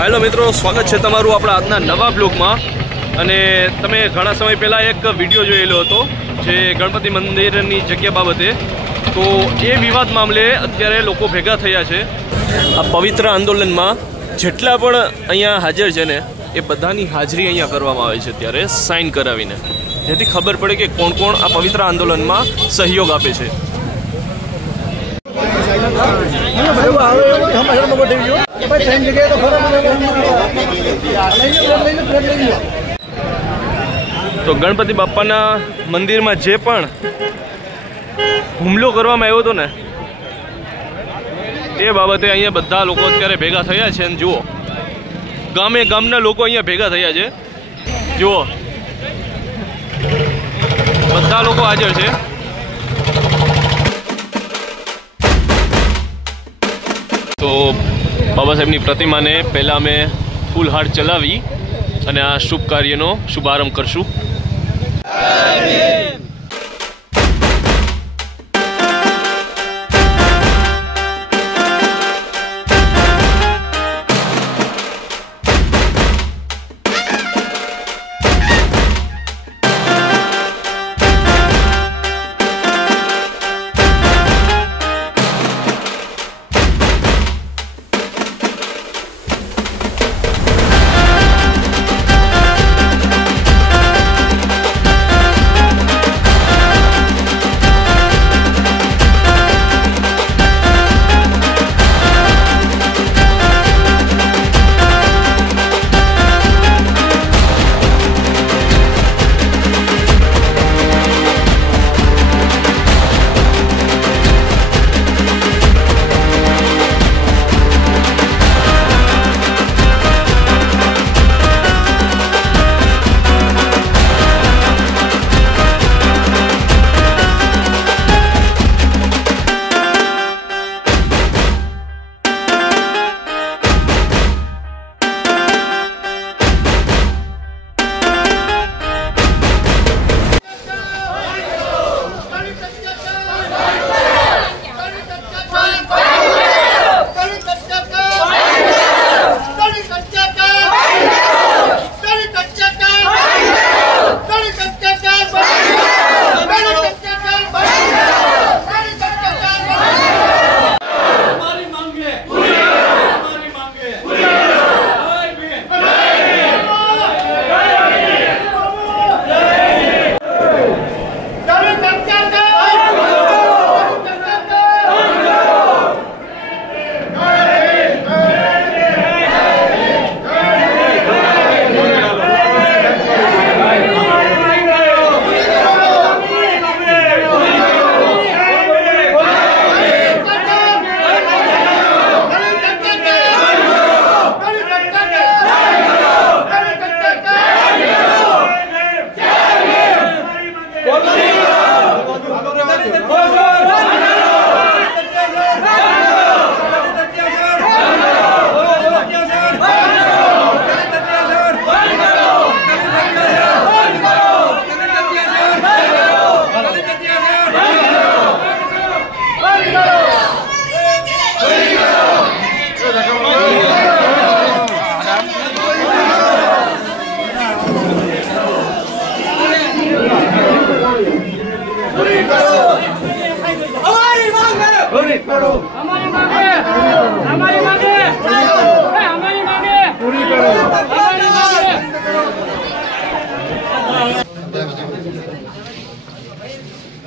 Hello મિત્રો, સ્વાગત છે તમારું આપણા આજના નવા બ્લોગમાં। અને તમે ઘણા સમય પહેલાં એક વિડીયો જોયેલો હતો જે ગણપતિ મંદિરની જગ્યા બાબતે, તો એ વિવાદ મામલે અત્યારે લોકો ભેગા થયા છે। આ પવિત્ર આંદોલનમાં જેટલા પણ અહીંયા હાજર છે ને એ બધાની હાજરી અહીંયા કરવામાં આવે છે અત્યારે સાઇન કરાવીને, જેથી ખબર પડે કે કોણ કોણ આ પવિત્ર આંદોલનમાં સહયોગ આપે છે। તો ગણપતિ બાપાના મંદિરમાં જે પણ હુમલો કરવામાં આવ્યો હતો ને તે બાબતે અહીંયા બધા લોકો અત્યારે ભેગા થયા છે। અને જુઓ, ગામે ગામના લોકો અહીંયા ભેગા થયા છે। જુઓ, બધા લોકો હાજર છે। તો બાબા સાહેબની પ્રતિમાને પહેલાં અમે ફૂલહાર ચલાવી અને આ શુભ કાર્યનો શુભારંભ કરશું।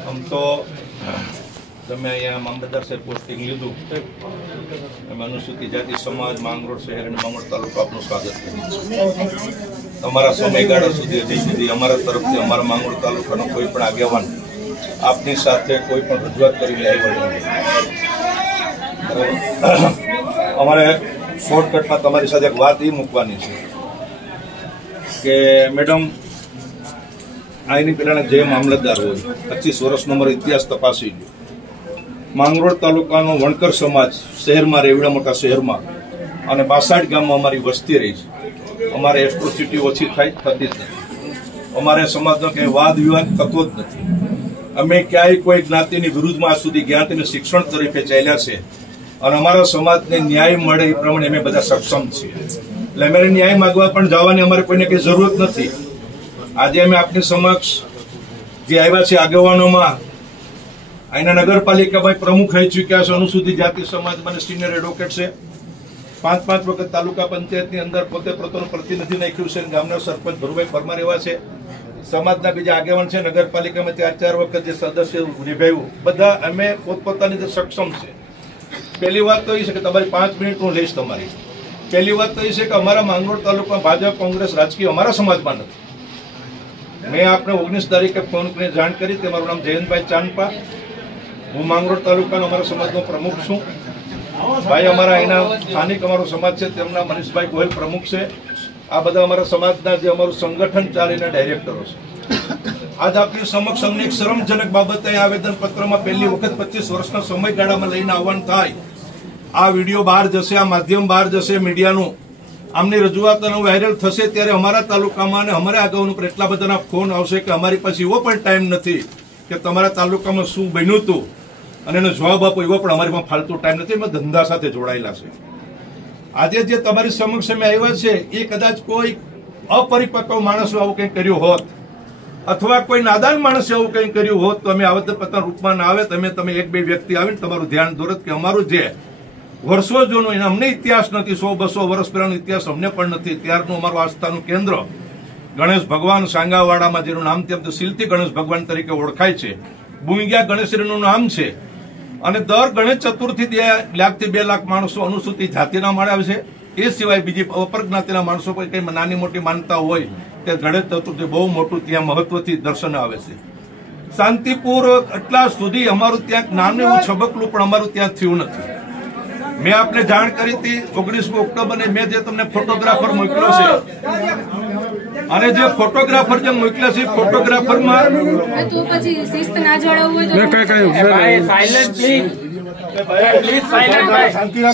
हम तो તમે અહીંયા મામલતદાર સાહેબ પોસ્ટિંગ લીધું, અમે અનુસૂચિત જાતિ સમાજ માંગરોળ શહેર અને માંગરોળ તાલુકો આપનું સ્વાગત કર્યું। તમારા સમયગાળા સુધી હજી સુધી અમારા તરફથી અમારા માંગરોળ તાલુકાનો કોઈ પણ આગેવાન આપની સાથે કોઈ પણ રજૂઆત કરીને આવ્યો નથી। અમારે શોર્ટકટમાં તમારી સાથે એક વાત એ મૂકવાની છે કે મેડમ, આની પહેલાના જે મામલતદાર હોય 25 વર્ષનો અમારો ઇતિહાસ તપાસી લો। માંગરોળ તાલુકાનો વણકર સમાજ શહેરમાં રેવડા મોટા શહેરમાં અને 62 ગામમાં અમારી વસ્તી રહી છે। અમારે એટ્રોસિટી ઓછી થતી જ નથી, અમારે સમાજનો ક્યાંય વાદ વિવાદ થતો જ નથી। અમે ક્યાંય કોઈ જ્ઞાતિની વિરુદ્ધમાં આજ સુધી જ્ઞાતિનું શિક્ષણ તરીકે ચાલ્યા છે અને અમારા સમાજને ન્યાય મળે એ પ્રમાણે અમે બધા સક્ષમ છીએ। એટલે અમારે ન્યાય માગવા પણ જવાની અમારે કોઈને કઈ જરૂરત નથી. આજે અમે આપની સમક્ષ જે આવ્યા છે આગેવાનોમાં અહીંના નગરપાલિકામાં પ્રમુખ રહી ચૂક્યા છે, અનુસૂચિત જાતિ સમાજમાં સિનિયર એડવોકેટ છે, 5 વખત તાલુકા પંચાયતની અંદર પોતે પોતાનું પ્રતિનિધિ નાખ્યું છે. ગામના સરપંચ ભરુભાઈ પરમાર એવા છે, સમાજના બીજા આગેવાન છે, નગરપાલિકામાં 4 વખત જે સદસ્ય નિભાવ્યું, બધા અમે પોતપોતાની જે સક્ષમ છે. પહેલી વાત તો એ છે કે તમારી 5 મિનિટ હું લઈશ તમારી. પહેલી વાત તો એ છે કે અમારા માંગરોળ તાલુકા ભાજપ કોંગ્રેસ રાજકીય અમારા સમાજમાં નથી. મેં આપણે 19 તારીખે ફોન કરીને જાણ કરી તે મારું નામ જયંતભાઈ ચાંદપા, હું માંગરોળ તાલુકાનો અમારા સમાજનો પ્રમુખ છું. ભાઈ અમારા અહીંના સ્થાનિક અમારો સમાજ છે તેમના મનીષભાઈ ગોહિલ પ્રમુખ છે. આ બધા અમારા સમાજના જે અમારું સંગઠન ચાલીના ડાયરેક્ટરો છે. આજ આપની સમક્ષ અમને એક શરમજનક બાબતે આવેદન પત્રમાં પહેલી વખત 25 વર્ષના સમયગાળામાં લઈને આવવાનું થાય. આ વિડીયો બહાર જશે, આ માધ્યમ બહાર જશે મીડિયાનું, આમની રજૂઆત વાયરલ થશે ત્યારે અમારા તાલુકામાં અને અમારા આગેવાનો પર એટલા બધાના ફોન આવશે કે અમારી પાસે એવો પણ ટાઈમ નથી કે તમારા તાલુકામાં શું બન્યું હતું અને એનો જવાબ આપો, એવો પણ અમારી પાસે ફાલતુ ટાઈમ નથી. એમાં ધંધા સાથે જોડાયેલા છે. આજે જે તમારી સમક્ષ અમે આવ્યા છે એ કદાચ કોઈ અપરિપક્વ માણસો આવું કંઈ કર્યું હોત અથવા કોઈ નાદાન માણસે આવું કંઈ કર્યું હોત તો અમે આવેદનપત્ર રૂપમાં ના આવે. તમે 1-2 વ્યક્તિ આવીને તમારું ધ્યાન દોરત કે અમારું જે વર્ષો જૂનું એને અમને ઇતિહાસ નથી, 100-200 વર્ષ પહેલાનો ઇતિહાસ અમને પણ નથી. ત્યારનું અમારું આસ્થાનું કેન્દ્ર ગણેશ ભગવાન સાંગાવાડામાં, જેનું નામ તેમ તો શિલ્પી ગણેશ ભગવાન તરીકે ઓળખાય છે, ભૂંગિયા ગણેશનું નામ છે. અને દર ગણેશ ચતુર્થી 1 લાખથી 2 લાખ માણસો અનુસૂચિત જાતિના મળે આવે છે. એ સિવાય બીજી અપર જ્ઞાતિના માણસો કોઈ કઈ નાની મોટી માનતા હોય તે ગણેશ ચતુર્થી બહુ મોટું ત્યાં મહત્વથી દર્શન આવે છે. શાંતિપૂર્વક એટલા સુધી અમારું ત્યાં નાનું એવું છબકલું પણ અમારું ત્યાં થયું નથી. મેં આપને જાણ કરી હતી 19 ઓક્ટોબરે મેં જે તમને ફોટોગ્રાફર મોકલ્યો છે અને જે ફોટોગ્રાફર જે મોકલ્યા છે ફોટોગ્રાફરમાં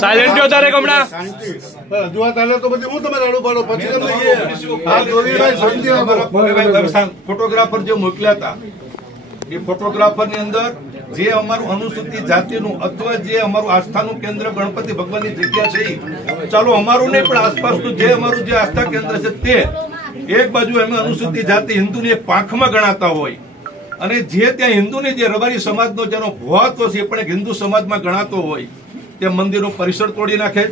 સાયલેન્ટ વધારે કમડા રજૂઆત હાલે તો બધી હું તમે રાડું પાડો પછી ફોટોગ્રાફર જે મોકલ્યા હતા એ ફોટોગ્રાફરની અંદર જે અમારું અનુસૂચિત જાતિનું અથવા જે અમારું આસ્થાનું કેન્દ્ર ગણપતિ ભગવાનની જગ્યા છે, ચાલો અમારું નહીં પણ આસપાસનું જે અમારું જે આસ્થા કેન્દ્ર છે તે એક બાજુ અમે અનુસૂચિત જાતિ હિન્દુની એક પાંખમાં ગણાતા હોય અને જે ત્યાં હિન્દુની જે રબારી સમાજનો જેનો ભવાતો છે એ પણ એક હિન્દુ સમાજમાં ગણાતો હોય તે મંદિરનો પરિસર તોડી નાખે,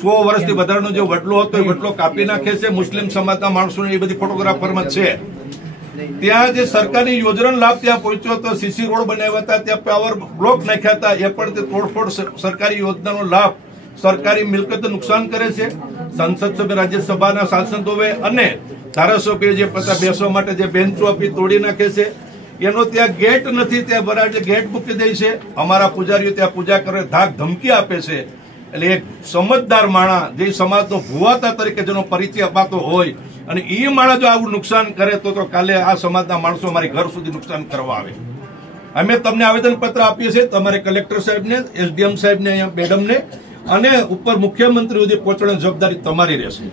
100 વર્ષથી વધારાનો જે વડલો હતો એ વડલો કાપી નાખે છે. મુસ્લિમ સમાજના માણસોને એ બધી ફોટોગ્રાફરમાં છે. ત્યાં જે સરકારની યોજનાનો લાભ ત્યાં પહોંચ્યો હતો, સીસી રોડ બનાવ્યા હતા, ત્યાં પાવર બ્લોક નાખ્યા હતા, એ પણ તે તોડફોડ સરકારી યોજનાનો લાભ સરકારી મિલકત નુકસાન કરે છે. સંસદ સભ્ય રાજ્યસભાના સાંસદોએ અને ધારાસભ્ય જે પતા બેસવા માટે જે બેન્ચો આપી તોડી નાખે છે. એનો ત્યાં ગેટ નથી, ત્યાં બરાબર ગેટ મૂકી દે છે. અમારા પૂજારીઓ ત્યાં પૂજા કરે, ધાક ધમકી આપે છે. એટલે એક સમજદાર માણસ જે સમાજનો ભુવાતા તરીકે જેનો પરિચય અપાતો હોય અને એ માણસ જો આવું નુકસાન કરે તો કાલે આ સમાજના માણસો અમારી ઘર સુધી નુકસાન કરવા આવે. અમે તમને આવેદનપત્ર આપીએ છીએ, તમારે કલેક્ટર સાહેબને, એસડીએમ સાહેબને, અહીંયા મેડમને અને ઉપર મુખ્યમંત્રી સુધી પહોંચવાની જવાબદારી તમારી રહેશે.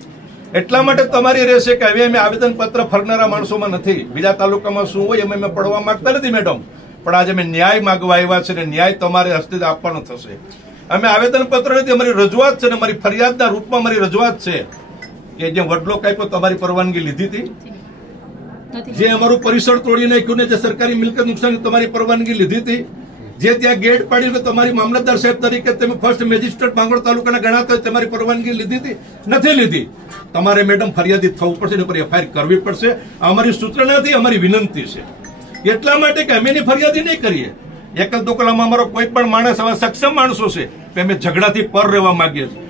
એટલા માટે તમારી રહેશે કે હવે અમે આવેદનપત્ર ફરનારા માણસોમાં નથી. બીજા તાલુકામાં શું હોય એમ અમે પડવા માંગતા નથી મેડમ, પણ આજે અમે ન્યાય માગવા આવ્યા છે અને ન્યાય તમારે હસ્તે આપવાનો થશે. અમે આવેદનપત્ર નથી, અમારી રજૂઆત છે ને અમારી ફરિયાદના રૂપમાં અમારી રજૂઆત છે કે જે વડલો કાપ્યો તમારી પરવાનગી લીધી હતી, જે અમારું પરિસર તોડી નાખ્યું ને જે સરકારી મિલકત નુકસાન તમારી પરવાનગી લીધી હતી, જે ત્યાં ગેટ પાડી તમારી મામલતદાર સાહેબ તરીકે તમે ફર્સ્ટ મેજિસ્ટ્રેટ માંગરોળ તાલુકાના ગણાતા હોય તમારી પરવાનગી લીધી હતી, નથી લીધી. તમારે મેડમ ફરિયાદી થવું પડશે, એની પર એફઆઈઆર કરવી પડશે. અમારી સૂચના નથી, અમારી વિનંતી છે. એટલા માટે કે અમે એની ફરિયાદી નહીં કરીએ. એકલ દોકલામાં અમારો કોઈ પણ માણસ હવે સક્ષમ માણસો છે, અમે ઝઘડાથી પર રહેવા માંગીએ છીએ.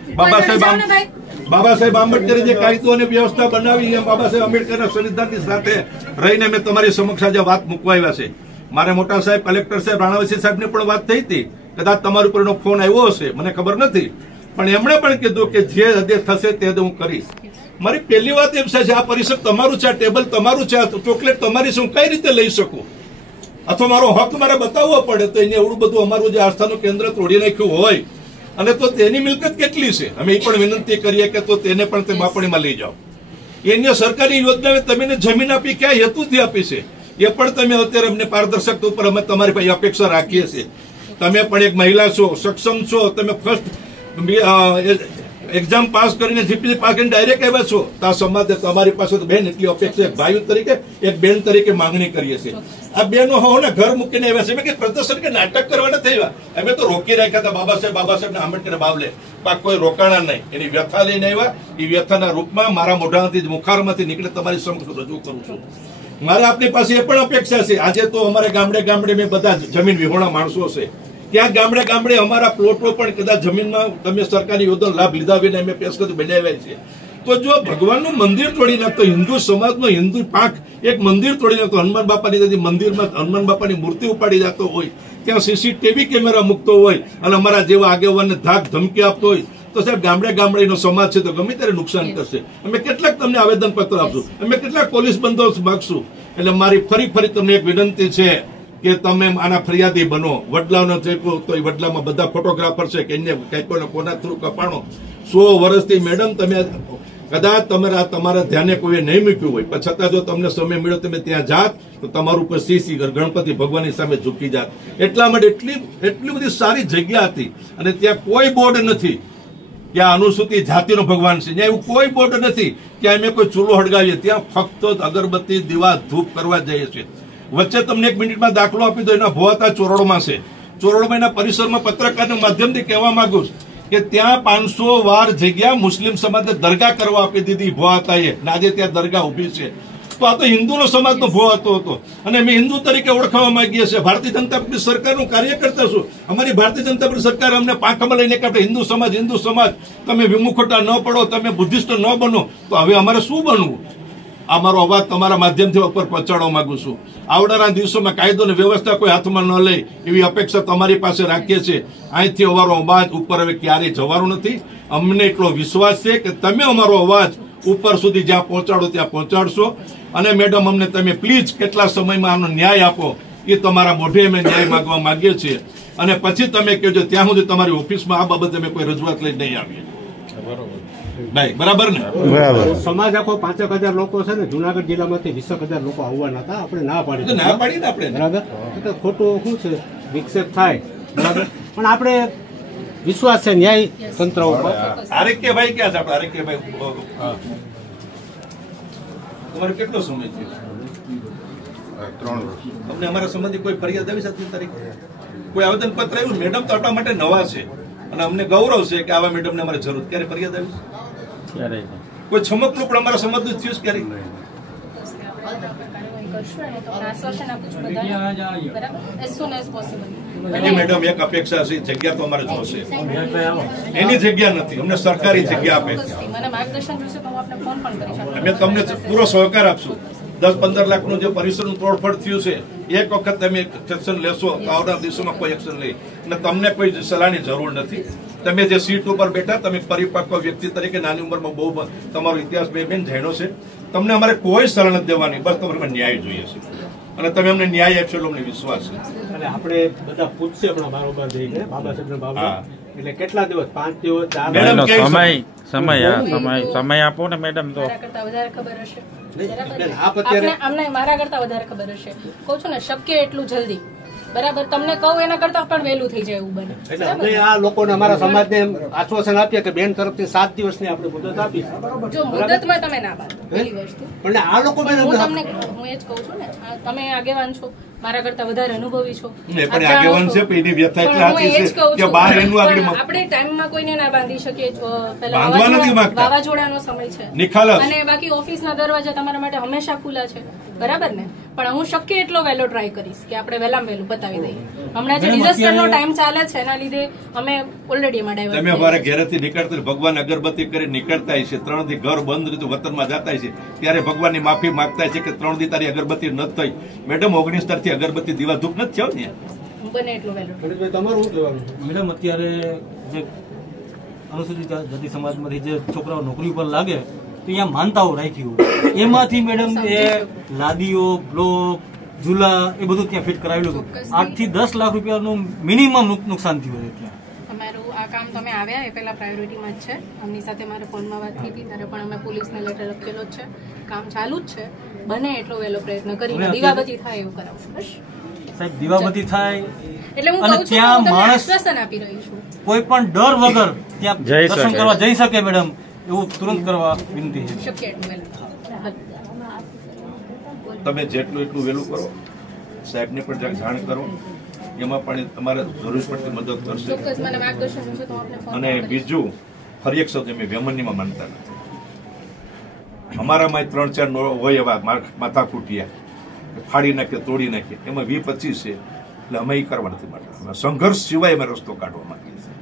બાબા સાહેબ આંબેડકરે જે કાયદો અને વ્યવસ્થા બનાવી એમ બાબા સાહેબ આંબેડકરના સંવિધાનની સાથે રહીને મેં તમારી સમક્ષ આજે વાત મૂકવા આવ્યા છે. મારે મોટા સાહેબ કલેક્ટર સાહેબ રાણાવસી સાહેબને પણ વાત થઈ હતી, કદાચ તમારા ઉપર એનો ફોન આવ્યો હશે, મને ખબર નથી, પણ એમણે પણ કીધું કે જે હદે થશે તે હું કરીશ. મારી પહેલી વાત એમ છે આ પરિસર તમારું છે, આ ટેબલ તમારું છે, આ ચોકલેટ તમારી છે, હું કઈ રીતે લઈ શકું અથવા મારો હક મારે બતાવવો પડે તો એને એવડું બધું અમારું જે આસ્થાનું કેન્દ્ર તોડી નાખ્યું હોય અને તો તેની મિલકત કેટલી છે, અમે એ પણ વિનંતી કરીએ કે તો તેને પણ તે માપણીમાં લઈ જાઓ. એની સરકારી યોજના તમે જમીન આપી ક્યાં હેતુથી આપી છે એ પણ તમે અત્યારે અમને પારદર્શકતા ઉપર અમે તમારી પાસે અપેક્ષા રાખીએ છીએ. તમે પણ એક મહિલા છો, સક્ષમ છો, તમે ફર્સ્ટ એક્ઝામ પાસ કરીને જીપીસી પાસ કરીને ડાયરેક્ટ આવ્યા છો તો આ સમાજે તમારી પાસે તો બેન એટલી અપેક્ષા એક ભાઈ તરીકે એક બેન તરીકે માંગણી કરીએ છીએ. આ બેનો હો ને ઘર મૂકીને આવ્યા છે કે પ્રદર્શન કે નાટક કરવા નથી આવ્યા. અમે તો રોકી રાખ્યા હતા બાબા સાહેબ ને આંબેડકર બાવલે, પણ કોઈ રોકાણા નહીં. એની વ્યથા લઈને આવ્યા. એ વ્યથાના રૂપમાં મારા મોઢામાંથી મુખારમાંથી નીકળે તમારી સમક્ષ રજૂ કરું છું. મારે આપની પાસે એ પણ અપેક્ષા છે. આજે તો અમારે ગામડે મેં બધા જમીન વિહોણા માણસો છે. ત્યાં ગામડે અમારા પ્લોટો પણ કદાચ જમીનમાં તમે સરકારી યોજના લાભ લીધા વિના અમે પેશ બનાવ્યા છે. તો જો ભગવાનનું મંદિર તોડી નાખતો, હિન્દુ સમાજનો હિન્દુ પાંખ એક મંદિર તોડી નાખતો, હનુમાન બાપાની મંદિરમાં હનુમાન બાપાની મૂર્તિ ઉપાડી જતો હોય, ત્યાં સીસીટીવી કેમેરા મૂકતો હોય અને અમારા જેવા આગેવાનને ધાક ધમકી આપતો હોય, તો સાહેબ ગામડે સમાજ છે તો ગમે ત્યારે નુકસાન કરશે. અમે કેટલાક તમને આવેદન પત્ર આપશું, અમે કેટલાક પોલીસ બંદોબસ્ત માગશું. એટલે મારી ફરી તમને એક વિનંતી છે કે તમે આના ફરિયાદી બનો. વડલાનો ચેપો તો વડલામાં બધા ફોટોગ્રાફર છે કે એને કંઈક કોના થ્રુ કપાણો 100 વર્ષથી મેડમ તમે કદાચ તમારા ધ્યાને કોઈ નહીં મૂક્યું હોય, પણ છતાં જો તમને સમય મળ્યો તમે ત્યાં જાત તો તમારું ઉપર સીસી ગણપતિ ભગવાનની સામે ઝૂકી જાત. એટલા માટે એટલી બધી સારી જગ્યા હતી અને ત્યાં કોઈ બોર્ડ નથી કે આ અનુસૂચિત જાતિનો ભગવાન છે. ત્યાં એવું કોઈ બોર્ડ નથી કે અમે કોઈ ચૂલો હળગાવીએ. ત્યાં ફક્ત અગરબત્તી દીવા ધૂપ કરવા જઈએ છીએ. વચ્ચે તમને 1 મિનિટમાં દાખલો આપી દો. એના ભોવાતા ચોરોડમાં છે. ચોરોડમાં એના પરિસરમાં પત્રકારના માધ્યમથી કહેવા માંગુ છું કે ત્યાં 500 વાર જગ્યા મુસ્લિમ સમાજને દરગાહ કરવા આપી દીધી ભોવાતાએ. આજે ત્યાં દરગાહ ઉભી છે. તો આ તો હિન્દુનો સમાજનો ભોવાતો હતો અને અમે હિન્દુ તરીકે ઓળખાવા માંગીએ છીએ. ભારતીય જનતા પાર્ટી સરકારનું કાર્યકર્તા છું. અમારી ભારતીય જનતા પાર્ટી સરકાર અમને પાંખમાં લઈને કે આપણે હિન્દુ સમાજ તમે વિમુખોટા ન પડો, તમે બુદ્ધિસ્ટ ન બનો. તો હવે અમારે શું બનવું? અમારો અવાજ તમારા માધ્યમથી ઉપર પહોંચાડવા માંગુ છું. આવનારા દિવસોમાં કાયદો અને વ્યવસ્થા કોઈ હાથમાં ન લે એવી અપેક્ષા તમારી પાસે રાખીએ છીએ. અહીંથી અમારો અવાજ ઉપર હવે ક્યારેય જવાનો નથી. અમને એટલો વિશ્વાસ છે કે તમે અમારો અવાજ ઉપર સુધી જ્યાં પહોંચાડો ત્યાં પહોંચાડશો. અને મેડમ અમને તમે પ્લીઝ કેટલા સમયમાં આનો ન્યાય આપો એ તમારા મોઢે અમે ન્યાય માંગવા માંગીએ છીએ. અને પછી તમે કહેજો ત્યાં સુધી તમારી ઓફિસમાં આ બાબતે અમે કોઈ રજૂઆત લઈ નહીં આવીએ. બરાબર ને? બરાબર. સમાજ આખો 5,000 લોકો છે ને, જુનાગઢ જિલ્લામાંથી 20,000 લોકો આવવાના હતા. આપણે ના પાડી ને આપણે બરાબર. એટલે ખોટું શું છે, વિક્ષેપ થાય બરાબર, પણ આપણે વિશ્વાસ છે ન્યાય તંત્ર ઉપર. આરોગ્યભાઈ ક્યાં છે? આપણે આરોગ્યભાઈ તમારો કેટલો સમય છે? 3 વર્ષ. તમને અમારા સંબંધી કોઈ ફરિયાદ આવી છે તારીખે? કોઈ આવેદન પત્ર આવ્યું? મેડમ તો આપણા માટે નવા છે અને અમને ગૌરવ છે કે આવા મેડમને અમારે જરૂર. ક્યારે ફરિયાદ આવી? કોઈ છમકલું પણ અમારા સમાજનું થયું છે ક્યારે? એની મેડમ એક અપેક્ષા છે, જગ્યા તો અમારે જોશે. એની જગ્યા નથી, અમને સરકારી જગ્યા આપે. અમે તમને પૂરો સહકાર આપશું. 10-15 લાખનું જે પરિસરનું તોડફોડ થયું છે, એક વખત તમે એક્શન લેશો તો આવનારા દિવસોમાં કોઈ એક્શન લઈ અને તમને કોઈ સલાહની જરૂર નથી. તમે જે સીટ ઉપર બેઠા, તમે પરિપક્વ વ્યક્તિ તરીકે નાની ઉંમરમાં બહુ તમારો ઇતિહાસ બેન જાણ્યો છે. તમને અમારે કોઈ સલાહ નથી દેવાની, બસ તમારે ન્યાય જોઈએ છે અને તમે અમને ન્યાય આપશો એટલે અમને વિશ્વાસ છે. એટલે આપણે બધા પૂછશે હમણાં બારોબાર જઈને બાબા સાહેબ બાબા, એટલે કેટલા દિવસ? 5 દિવસ 4 સમય આપો ને મેડમ. તો વધારે ખબર હશે. મારા કરતા વધારે ખબર હશે. કહું છું ને, શક્ય એટલું જલ્દી. બરાબર, તમને કહું એના કરતા પણ વહેલું થઈ જાય એવું બને. એટલે અમે આ લોકોને, અમારા સમાજને આશ્વાસન આપીએ કે બેન તરફથી 7 દિવસની આપણે મુદત આપી. જો મુદતમાં તમે ના બાંધો પહેલી વસ્તુ. પણ આ લોકો હું એ જ કહું છું ને, તમે આગેવાન છો, મારા કરતા વધારે અનુભવી છો. આપણે ટાઈમમાં કોઈને ના બાંધી શકીએ. વાવાઝોડાનો સમય છે અને બાકી ઓફિસના દરવાજા તમારા માટે હંમેશા ખુલ્લા છે. બરાબર ને? પણ હું શક્ય એટલો વહેલો ટ્રાય કરીશ કે આપણે વહેલામાં વહેલું બતાવી દઈએ. હમણાં જે ડિઝાસ્ટરનો ટાઈમ ચાલે છે એના લીધે અમે ઓલરેડી એમાં ડાયવર્ટ. તમે અમારા ઘરેથી નીકળતા ભગવાન અગરબત્તી કરી નીકળતા છે, 3 દી ઘર બંધ રીતે વતનમાં જતા છે, ત્યારે ભગવાનની માફી માંગતા છે કે 3 દી તારી અગરબત્તી નથી થઈ. મેડમ 19 તારીખથી અગરબત્તી દીવા ધૂપ નથી થયો ને. બને એટલો વહેલો. તમારું શું કહેવાનું? મેડમ, અત્યારે જે અનુસૂચિત જાતિ સમાજમાંથી જે છોકરાઓ નોકરી ઉપર લાગે તો અહીંયા માનતાઓ રાખી હોય, એમાંથી મેડમ એ લાદીઓ, બ્લોક, ઝૂલા એ બધું ત્યાં ફિટ કરાવેલું હતું. 8 થી 10 લાખ રૂપિયાનું મિનિમમ નુકસાન થયું છે ત્યાં. અમારું આ કામ તમે આવ્યા એ પહેલા પ્રાયોરિટીમાં જ છે. અમની સાથે મારે ફોનમાં વાત થઈ હતી ત્યારે પણ અમે પોલીસને લેટર લખેલો જ છે. કામ ચાલુ જ છે. બને એટલો વહેલો પ્રયત્ન કરીને દીવાબત્તી થાય એવું કરાવશું. સાહેબ દીવાબત્તી થાય એટલે હું અને કહું છું ત્યાં હું તમને માણસ આશ્વાસન આપી રહી છું. કોઈ પણ ડર વગર ત્યાં જઈ દર્શન શકે. કરવા જઈ શકે મેડમ, એવું તુરંત કરવા વિનંતી છે. શક્ય એટલું વહેલું. તમે જેટલું એટલું વહેલું કરો, સાહેબને પણ જરાક જાણ કરો, એમાં પણ તમારે જરૂર પડતી મદદ કરશે. ચોક્કસ મને માર્ગદર્શન જોશે તો હું આપને ફોન અને કરીશ. બીજું ફરી એક શબ્દ અમે વેમનીમાં માનતા નથી. અમારામાં 3-4 હોય એવા માથાકૂટિયા ફાડી નાખીએ, તોડી નાખીએ, એમાં 20-25 છે. એટલે અમે એ કરવા નથી માંગતા. અમે સંઘર્ષ સિવાય અમે રસ્તો કાઢવા માંગીએ છીએ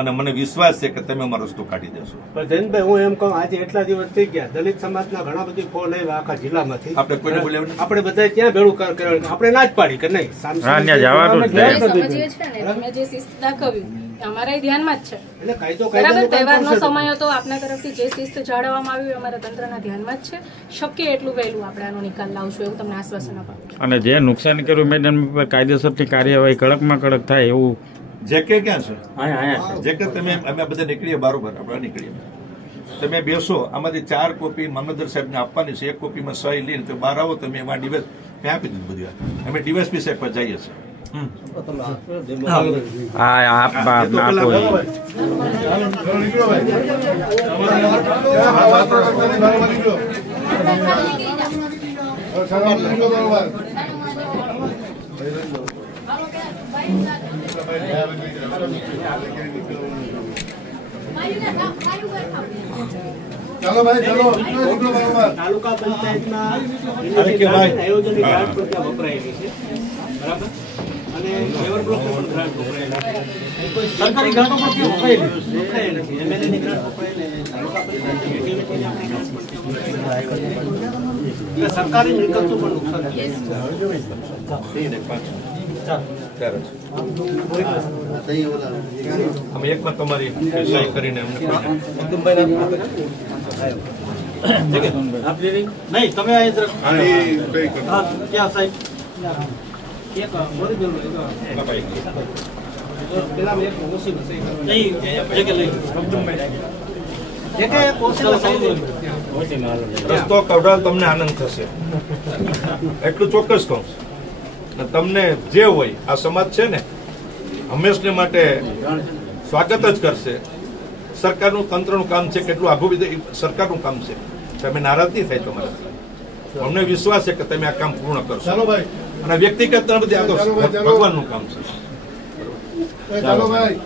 અને મને વિશ્વાસ છે કે તમે અમારો રસ્તો કાઢી દેશો. પણ જયંતભાઈ, હું એમ કહું, આજે એટલા દિવસ થઈ ગયા, દલિત સમાજના ઘણા બધી ફોન આવ્યા આખા જિલ્લામાંથી. આપણે કોઈને બોલાવ્યા નથી? આપણે બધા ત્યાં ભેળું કર્યું, આપણે ના જ પાડી કે નહીં. હા, ત્યાં જવાનું જ અમે નહીં. સમજીએ છીએ ને, તમે જે શિસ્ત દાખવ્યું એ અમારા ધ્યાનમાં જ છે. એટલે કાયદો બરાબર, કાયદાનું કામ તહેવારનો કરશે. સમય હતો, આપના તરફથી જે શિસ્ત જાળવવામાં આવ્યું એ અમારા તંત્રના ધ્યાનમાં જ છે. શક્ય એટલું વહેલું આપણે આનો નિકાલ લાવશું એવું તમને આશ્વાસન અપાવું છું. અને જે નુકસાન કર્યું મેડમ પર કાયદેસરની કાર્યવાહી કડકમાં કડક થાય એવું. જે કે ક્યાં છે? જે કે તમે અમે બધા નીકળીએ બરોબર, આપણે નીકળીએ. તમે બેસો, આમાંથી 4 કોપી મામલતદાર સાહેબને આપવાની છે. 1 કોપીમાં સહી લઈને તો બહાર આવો, તમે એમાં ડિવાઇસ મેં આપી દીધું બધી વાત. અમે ડીવાયએસપી સાહેબ પર જઈએ છીએ. હા, આપો. ચાલો ભાઈ, ચાલો. તાલુકા પંચાયતના આયોજનની ગ્રાન્ટ પણ ત્યાં વપરાયેલી છે. બરાબર. અને લેવલ બ્લોકની પણ ગ્રાન્ટ વપરાયેલી છે. સરકારી ગ્રાન્ટો પણ ત્યાં વપરાયેલી છે. વપરાયેલી છે. MLA ની ગ્રાન્ટ વપરાયેલી છે. તાલુકા પંચાયતની ATM ની ગ્રાન્ટ પણ વપરાયેલી છે. એટલે સરકારી મિલકતનું પણ નુકસાન છે. અમે એકમાં તમારી સહી કરીને અમને નહીં, તમે આ જરાક. હા, ક્યાં સાહેબ? એક ઓરિજિનલ પેલા એક ઓછી સહી કરવાની. નહીં, જે કે લઈ. જે કે ઓછી સહી રસ્તો કઢાવ તમને આનંદ થશે, એટલું ચોક્કસ કહું. તમને જે હોય આ સમાજ છે ને હંમેશને માટે સ્વાગત જ કરશે. સરકારનું તંત્રનું કામ છે, કેટલું આઘું સરકારનું કામ છે. તમે નારાજ નહીં થાય તમારાથી. અમને વિશ્વાસ છે કે તમે આ કામ પૂર્ણ કરશો. ચાલો ભાઈ, અને વ્યક્તિગત બધી આ તો ભગવાનનું કામ છે. ચાલો ભાઈ.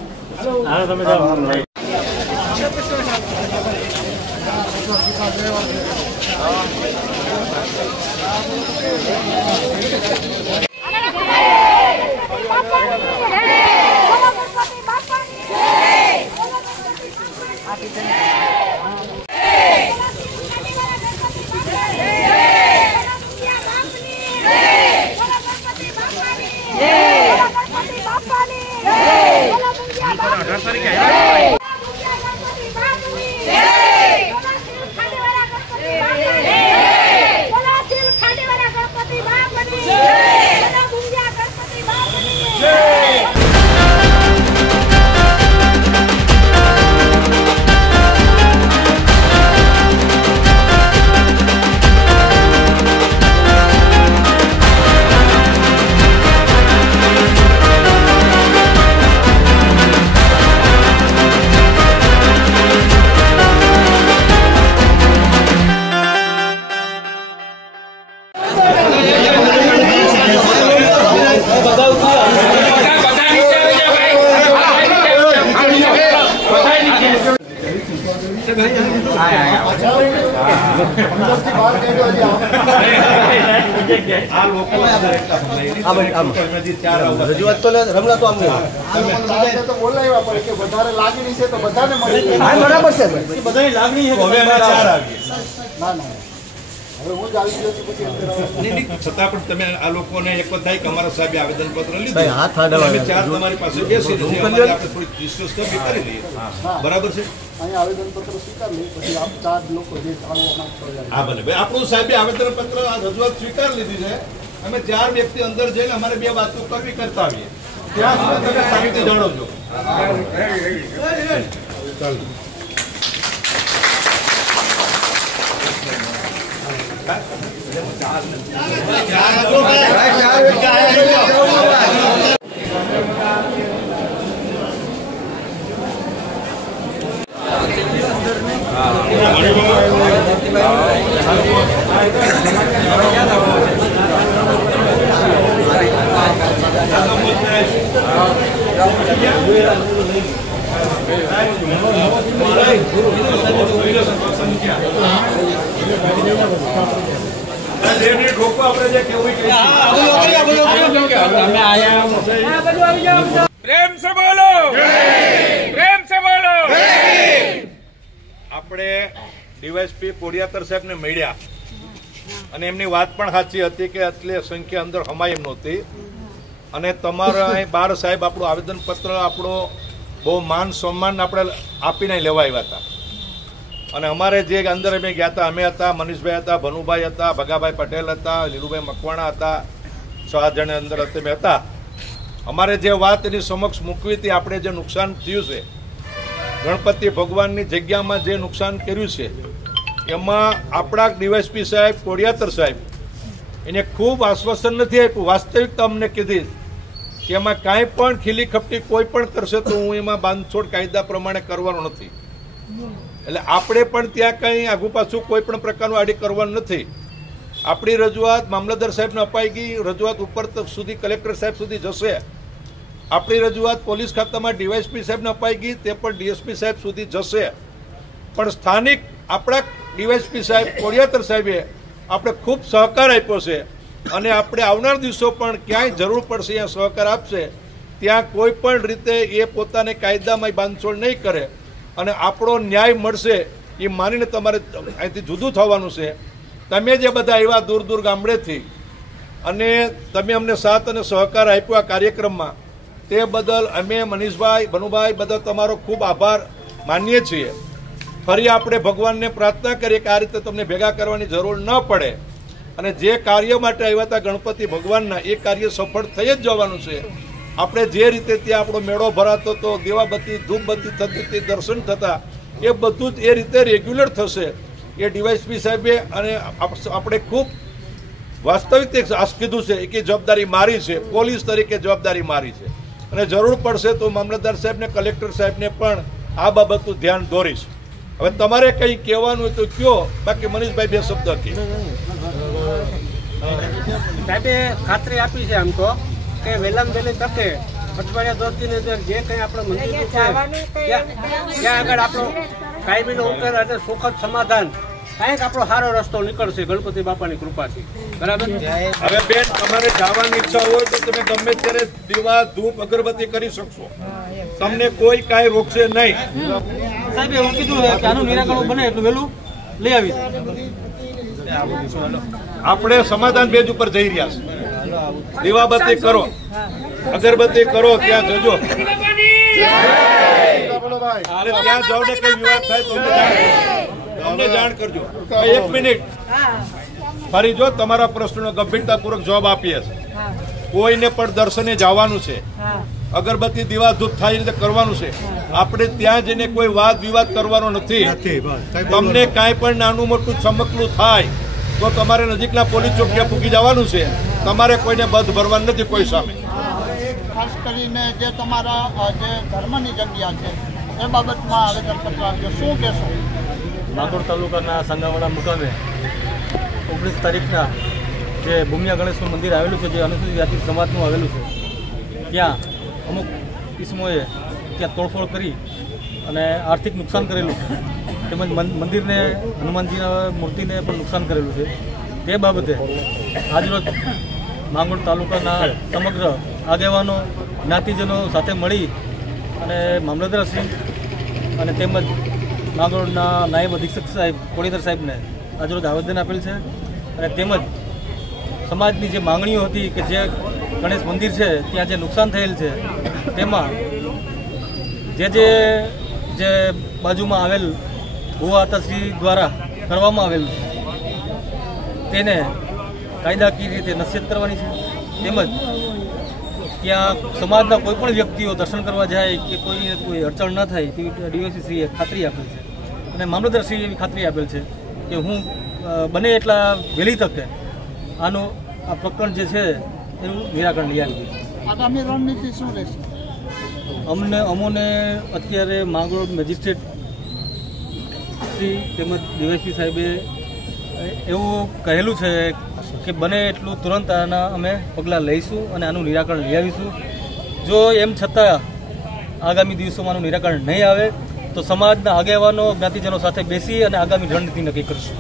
રજૂઆત તો રમલા તો અમને તો બોલાવ્યા પડે કે વધારે લાગણી છે તો બધાને મળી બરાબર છે. બધાની લાગણી છે. હવે અમે 4 આવીએ. ના ના હવે હું જ આવી ગયો છું પછી અંદર આવો. નહીં, છતાં પણ તમે આ લોકોને એક જ થાય કે અમારા સાહેબે આવેદનપત્ર લીધું. ભાઈ, હાથ અડાડવા. અમે 4 તમારી પાસે બેસી છીએ. અમારે આપણે થોડીક ડિસ્કસ કરી લઈએ. બરાબર છે? અહીંયા આવેદનપત્ર સ્વીકાર લઈ પછી આપ 4 લોકો જે આવવા માંગતો હોય. હા, ભલે ભાઈ. આપણું સાહેબે આવેદનપત્ર આ રજૂઆત સ્વીકાર લીધી છે. અમે 4 વ્યક્તિ અંદર જઈને અમારે 2 વાતો કરવી કરતા આવીએ. ત્યાં સુધી તમે શાંતિ જાળવજો. ચાલ. પ્રેમ સે બોલો, પ્રેમ સે બોલો. આપણે ડીવાયએસપી પોડિયાતર સાહેબને મળ્યા અને એમની વાત પણ સાચી હતી કે આટલી સંખ્યા અંદર હમાય એમ નહોતી. અને તમારા અહીં બાર સાહેબ આપણું આવેદનપત્ર આપણો બહુ માન સન્માન આપણે આપીને લેવા આવ્યા હતા. અને અમારે જે અંદર અમે ગયા હતા, અમે હતા, મનીષભાઈ હતા, ભનુભાઈ હતા, ભગાભાઈ પટેલ હતા, લીલુભાઈ મકવાણા હતા, 7 જણ અંદર અમે હતા. અમારે જે વાત એની સમક્ષ મૂકવી હતી, આપણે જે નુકસાન થયું છે ગણપતિ ભગવાનની જગ્યામાં જે નુકસાન કર્યું છે એમાં આપણા ડીવાયએસપી સાહેબ કોડિયાતર સાહેબ એને ખૂબ આશ્વાસન નથી આપ્યું. વાસ્તવિકતા અમને કીધી કે એમાં કાંઈ પણ ખીલી ખપટી કોઈ પણ કરશે તો હું એમાં બાંધછોડ કાયદા પ્રમાણે કરવાનો નથી. એટલે આપણે પણ ત્યાં કંઈ આગુ પાછું કોઈ પણ પ્રકારનું આડી કરવાનું નથી. આપણી રજૂઆત મામલતદાર સાહેબને અપાઈ ગઈ, રજૂઆત ઉપર સુધી કલેક્ટર સાહેબ સુધી જશે. આપણી રજૂઆત પોલીસ ખાતામાં ડીવાયએસપી સાહેબને અપાઈ ગઈ, તે પણ ડીએસપી સાહેબ સુધી જશે. પણ સ્થાનિક આપણા ડીવાયએસપી સાહેબ કોડિયાતર સાહેબે આપણે ખૂબ સહકાર આપ્યો છે અને આપણે આવનાર દિવસો પણ ક્યાંય જરૂર પડશે ત્યાં સહકાર આપશે. ત્યાં કોઈ પણ રીતે એ પોતાને કાયદામાં બાંધછોડ નહીં કરે અને આપણો ન્યાય મળશે એ માનીને તમારે અહીંથી જુદું થવાનું છે. તમે જે બધા આવ્યા દૂર દૂર ગામડેથી અને તમે અમને સાથ અને સહકાર આપ્યો આ કાર્યક્રમમાં, તે બદલ અમે મનીષભાઈ, ભનુભાઈ બધા તમારો ખૂબ આભાર માનીએ છીએ. ફરી આપણે ભગવાનને પ્રાર્થના કરીએ કે આ રીતે તમને ભેગા કરવાની જરૂર ન પડે અને જે કાર્ય માટે આવ્યા હતા ગણપતિ ભગવાનના એ કાર્ય સફળ થઈ જ જવાનું છે. આપણે જે રીતે ત્યાં આપણો મેળો ભરાતો હતો, દીવાબત્તી ધૂપબત્તી થતી હતી, દર્શન થતા, એ બધું જ એ રીતે રેગ્યુલર થશે. એ ડીવાયએસપી સાહેબે અને આપણે ખૂબ વાસ્તવિક કીધું છે કે જવાબદારી મારી છે, પોલીસ તરીકે જવાબદારી મારી છે અને જરૂર પડશે તો મામલતદાર સાહેબને, કલેક્ટર સાહેબને પણ આ બાબતનું ધ્યાન દોરીશ. હવે તમારે કંઈ કહેવાનું હોય તો કયો, બાકી મનીષભાઈ 2 શબ્દ કહે. સાહેબે ખાતરી આપી છે આમ તો કે વહેલામાં વહેલી તકે અઠવાડિયા 10 દિન અંદર જે કંઈ આપણે મંદિર છે ત્યાં આગળ આપણો કાયમીનો ઉકેલ અને સુખદ સમાધાન કાંઈક આપણો સારો રસ્તો નીકળશે ગણપતિ બાપાની કૃપાથી. બરાબર. હવે બેન તમારે જવાની ઈચ્છા હોય તો તમે ગમે ત્યારે દીવા ધૂપ અગરબત્તી કરી શકશો, તમને કોઈ કાંઈ રોકશે નહીં. સાહેબ એવું કીધું કે આનું નિરાકરણ બને એટલું વહેલું લઈ આવી. આપણે સમાધાન પેજ ઉપર જઈ રહ્યા છે. દીવાબત્તી કરો, અગરબત્તી કરો, ત્યાં જજો. ત્યાં જાવ ને કઈ વિવાદ થાય તો અમને જાણ કરજો. 1 મિનિટ ફરી જો તમારા પ્રશ્નનો ગંભીરતાપૂર્વક જવાબ આપીએ છીએ. કોઈને પણ દર્શને જવાનું છે, અગરબત્તી દીવા ધૂપ થાય રીતે કરવાનું છે. આપણે ત્યાં જઈને કોઈ વાદ વિવાદ કરવાનો નથી. તમને કાંઈ પણ નાનું મોટું ચમકલું થાય તો તમારે નજીકના પોલીસ ચોકીએ પૂકી જવાનું છે. તમારે કોઈને બંધ ભરવાનું નથી કોઈ સામે. ખાસ કરીને જે તમારા જે ધર્મની જગ્યા છે એ બાબતમાં આવેદનપત્ર આવ્યું, શું કહેશો? માંગરોળ તાલુકાના સાંગાવાડા મુકામે 19 તારીખના જે ભૂમિયા ગણેશનું મંદિર આવેલું છે, જે અનુસૂચિત જાતિ સમાજનું આવેલું છે, ત્યાં અમુક કિસ્મોએ ત્યાં તોડફોડ કરી અને આર્થિક નુકસાન કરેલું છે, તેમજ મંદિરને, હનુમાનજીના મૂર્તિને પણ નુકસાન કરેલું છે. તે બાબતે આજરોજ માંગરોળ તાલુકાના સમગ્ર આગેવાનો, જ્ઞાતિજનો સાથે મળી અને મામલતદારશ્રી અને તેમજ માંગરોળના નાયબ અધિક્ષક સાહેબ કોડિયાતર સાહેબને આજરોજ આવેદન આપેલ છે. અને તેમજ સમાજની જે માંગણીઓ હતી કે જે ગણેશ મંદિર છે ત્યાં જે નુકસાન થયેલ છે તેમાં જે બાજુમાં આવેલ ભૂવાતાશ્રી દ્વારા કરવામાં આવેલ તેને કાયદાકીય રીતે નસીહત કરવાની છે. તેમજ ત્યાં સમાજના કોઈ પણ વ્યક્તિઓ દર્શન કરવા જાય કે કોઈ અડચણ ન થાય તેવી ડીવાયએસપીએ ખાતરી આપેલ છે અને મામલતદારશ્રીએ એવી ખાતરી આપેલ છે કે હું બને એટલા વહેલી તકે આ પ્રકરણ જે છે એનું નિરાકરણ લઈ આવી દઈશ. આગામી રણનીતિ શું રહેશે? અમોને અત્યારે માંગરોળ મેજિસ્ટ્રેટ શ્રી તેમજ ડીવાયએસપી સાહેબે એવું કહેલું છે કે બને એટલું તુરંત આના અમે પગલાં લઈશું અને આનું નિરાકરણ લઈ આવીશું. જો એમ છતાં આગામી દિવસોમાં આનું નિરાકરણ નહીં આવે તો સમાજના આગેવાનો, જ્ઞાતિજનો સાથે બેસી અને આગામી રણનીતિ નક્કી કરીશું.